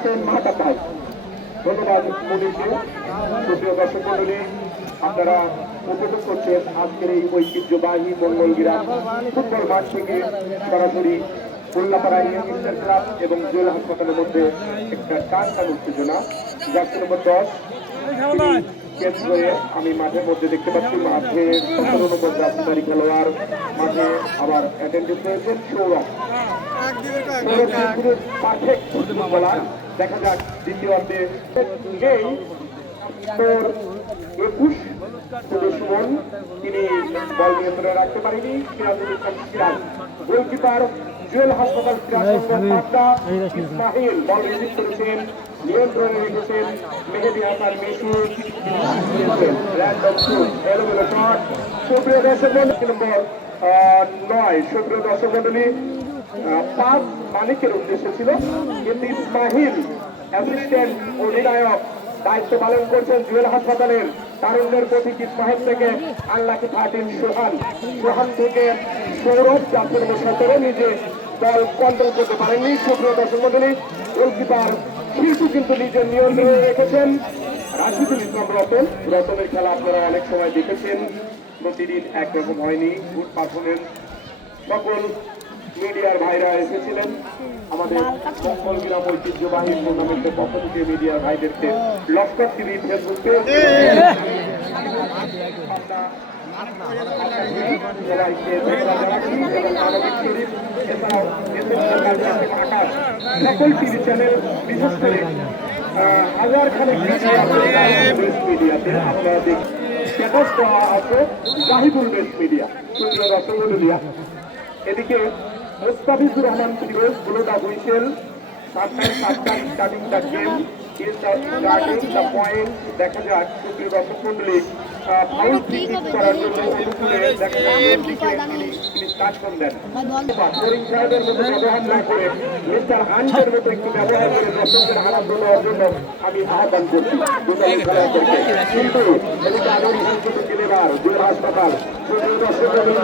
হোসেন মাহাতা ভাই। ধন্যবাদ মোদীকে। সুপ্রিয় দর্শক মন্ডলী, আপনারা উপভোগ করছেন আজকের এই ঐতিহ্যবাহী মঙ্গলগ্রাম ফুটবল মাঠ থেকে সরাসরি উল্লাপাড়া ইংলিশ ক্লাব এবং জেল হাসপাতালের মধ্যে একটা টান উত্তেজনা। জার্সি নম্বর 10 আমি মাঠের মধ্যে দেখতে পাচ্ছি। মাঠে 17 নম্বর জার্সিধারী খেলোয়াড় মাঠে আবার অ্যাটেন্ডেন্স হয়েছেন সৌরভ। Perfect footballer. দেখা যাক দ্বিতীয় অর্ধে এই 21 সুমন তিনি বল নিয়ন্ত্রণে রাখতে পারেনি। সিরাজ গোলকিপার জুয়েল হাসপাতাল ইসমাহিল বল রিলিজ করেছেন, নিয়ন্ত্রণে রেখেছেন মেহেদী হাসান মিশু। এলোমেলো শট। সুপ্রিয় দর্শক মন্ডলী নম্বর 9 সুপ্রিয় দর্শক মন্ডলী পাঁচ মালিকের উদ্দেশ্য ছিল, কিন্তু ইসমাহিল অ্যাসিস্ট্যান্ট অধিনায়ক দায়িত্ব পালন করছেন জুয়েল হাসপাতালের। তারুণ্যের প্রতীক ইসমাহিল থেকে আল্লাহকে 13 সোহান থেকে সৌরভ 17 নিজে দল কন্ট্রোল করতে পারেননি। সুপ্রিয় দর্শক মন্ডলী গোলকিপার শিল্পী কিন্তু নিজের নিয়ন্ত্রণে রেখেছেন রাশিদুল ইসলাম রতনের খেলা আপনারা অনেক সময় দেখেছেন, প্রতিদিন একরকম হয়নি। Good performance. সকল মিডিয়ার ভাইরা এসেছিলেন আমাদের মঙ্গলগ্রাম ঐতিহ্যবাহী টুর্নামেন্টের পক্ষ থেকে। মিডিয়ার ভাইদেরকে লস্কর টিভি ফেসবুক পেজ সকল টিভি চ্যানেল, বিশেষ করে হাজার খানেক মিডিয়াতে আপনারা স্ট্যাটাস দেওয়া আছে জাহিদুল বেস্ট মিডিয়া। সুপ্রিয় দর্শক মন্ডলী, এদিকে মুস্তাফিজুর রহমান ফিরোজ গুলোটা whistle starting the game is the point. দেখা যাক সুপ্রিয় দর্শক মন্ডলী ফাউল ফ্রি কিক করার জন্য অনুকূলে দেখা তিনি স্টার্ট করে দেন। বোরিং সাহেবের মতো ব্যবহার না করে মিস্টার হান্টের মতো একটু ব্যবহার করে দর্শকদের হারাপ দেওয়ার জন্য আমি আহ্বান করছি কিন্তু এদিকে আগুন কিন্তু ক্লিয়ার জুয়েল হাসপাতাল। সুপ্রিয় দর্শক মন্ডলী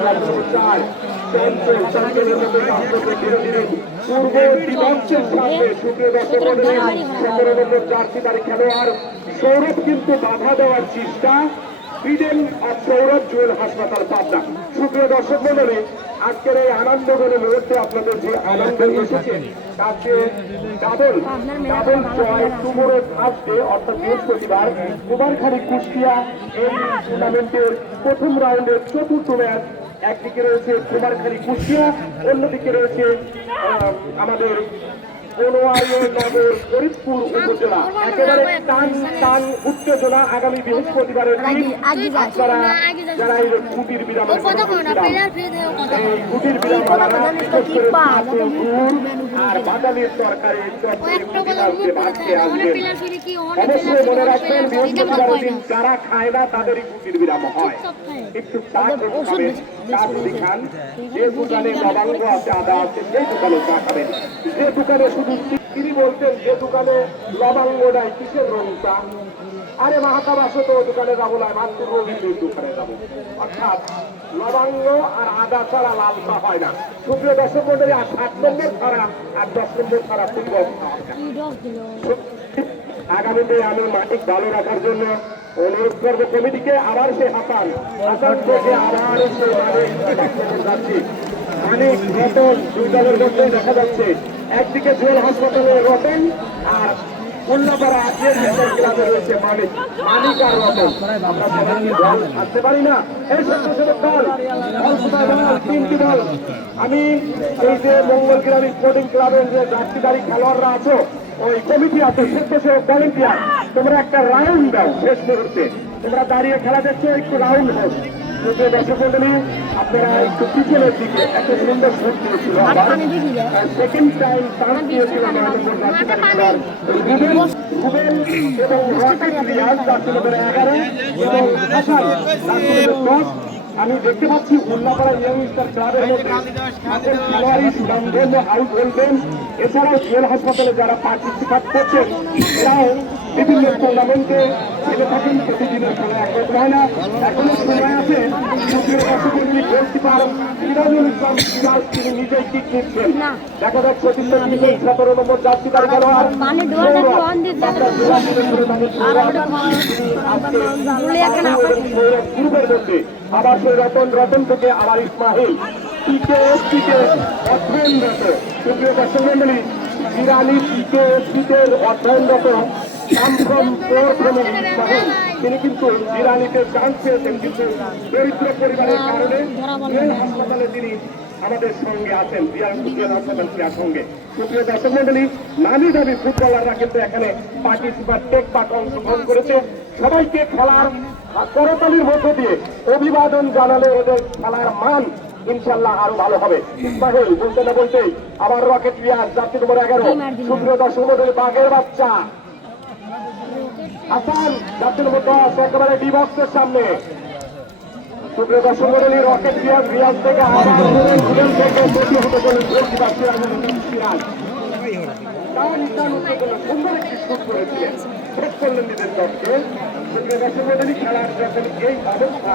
4 খেলোয়াড় সৌরভ কিন্তু বাধা দেওয়ার চেষ্টা। ফ্রিডেম অফ সৌরভ জুয়েল হাসপাতাল পাবনা। সুপ্রিয় দর্শক মন্ডলী, আজকের এই আনন্দঘনের মুহূর্তে আপনাদের যে আনন্দ এসেছে তাতে ডাবল জয় টুমোরো থার্সডে অর্থাৎ বৃহস্পতিবার কুমারখালী কুষ্টিয়া এই টুর্নামেন্টের প্রথম রাউন্ডের চতুর্থ ম্যাচ। একদিকে রয়েছে কুমারখালী কুষ্টিয়া, অন্যদিকে রয়েছে আমাদের নগর ফরিদপুর উপজেলা। একেবারে টান উত্তেজনা আগামী বৃহস্পতিবারের দিন। আপনারা যারা এই কুটির বিরামের কুটির বিরাম আর বাঙালির তরকারি ভাতকে আসবেন, অবশ্যই মনে রাখবেন বৃহস্পতিবারের দিন যারা খায় না তাদেরই কুটির বিরাম হয়। একটু চা খাবেন, চা যদি খান, যে দোকানে লবঙ্গ আছে আদা আছে সেই দোকানে চা খাবেন। যে দোকানে শুধু তিনি বলতেন যে দোকানে লবঙ্গ নাই কিসের রং চা, আরে মাহাতাব আসো তো দোকানে যাবো না, মাত্র রবীন্দ্রের দোকানে যাবো। অর্থাৎ লবঙ্গ আর আদা ছাড়া লাল চা হয় না। সুপ্রিয় দর্শক মন্ডলী, আর 7 নম্বর ছাড়া আর 10 নম্বর ছাড়া ফুটবল আগামীতে আমি মাটিক ভালো রাখার জন্য অনুরোধ করবো কমিটিকে। আবার সে হাসান থেকে আবার যাচ্ছি অনেক রতন দুই দলের মধ্যে দেখা যাচ্ছে। একদিকে জুয়েল হাসপাতালে রতন আর উল্লাপাড়া ক্লাবে রয়েছে মানিক আর রতন। আমরা সবাই দল আসতে পারি না, এই স্বেচ্ছাসেবক দল 3টি দল। আমি এই যে মঙ্গলগ্রামী স্পোর্টিং ক্লাবের যে জার্সিধারী খেলোয়াড়রা আছো, ওই কমিটি আছে স্বেচ্ছাসেবক ভলেন্টিয়ার, তোমরা একটা রাউন্ড দাও। শেষ মুহূর্তে তোমরা দাঁড়িয়ে খেলা দেখছো, একটু রাউন্ড হোক। সুপ্রিয় দর্শক মন্ডলী, আপনারা একটু পিছনের দিকে এত সুন্দর শুট দিয়েছিল, সেকেন্ড টাইম চান্স দিয়েছিল রুবেল এবং রকেট রিয়াজ 11 এবং হাসান 10। আমি দেখতে পাচ্ছি উল্লাপাড়া ইয়ং স্টার ক্লাবের মধ্যে খেলোয়াড়ি সুনামধন্য আউট বলবেন। এছাড়াও জুয়েল হাসপাতালে যারা পার্টিসিপেট করছেন তারাও বিভিন্ন টুর্নামেন্টে খেলে থাকেন, প্রতিদিনের খেলা একরকম হয় না। এখনো সময় আছে। সুপ্রিয় দর্শক মণ্ডলী, গোলকিপার সিরাজুল ইসলাম সিরাজ তিনি নিজেই কিক নিচ্ছেন। দেখা যাচ্ছে 17 নম্বর জার্সিধারী খেলোয়াড় গ্রুপের মধ্যে আবার সেই রতন থেকে আবার ইসমাহিল পিকেএসপিতে অধ্যয়নরত। সুপ্রিয় দর্শক মণ্ডলী, ইরানি পিকেএসপিতে অধ্যয়নরত ইসমাহিল তিনি কিন্তু ইরানিতে চান্স পেয়েছেন, কিন্তু দরিদ্র পরিবারের কারণে রেল হাসপাতালে তিনি আমাদের সঙ্গে আছেন, রেল হাসপাতাল ক্রীড়ার সঙ্গে। সুপ্রিয় দর্শক মন্ডলী, নামি দাবি ফুটবলাররা কিন্তু এখানে পার্ট অংশগ্রহণ করেছে। সবাইকে খেলার করতালির মধ্য দিয়ে অভিবাদন জানালে ওদের খেলার মান ইনশাল্লাহ আরো ভালো হবে। ইসমাহিল বলতে না বলতেই আবার রকেট রিয়াজ জার্সি নম্বর 11। সুপ্রিয় দর্শক মন্ডলী, বাঘের বাচ্চা হাসান জার্সি নম্বর 10 একেবারে ডি বক্সের সামনে। সুপ্রিয় দর্শক মন্ডলী, রকেট রিয়াজ থেকে আবার প্রতিহত করলেন গোলকিপার সিরাজ। সুন্দর একটি শুট করেছিলেন, শেষ করলেন নিজের দলকে। সুপ্রিয় দর্শক মন্ডলী, খেলার যখন এই অবস্থা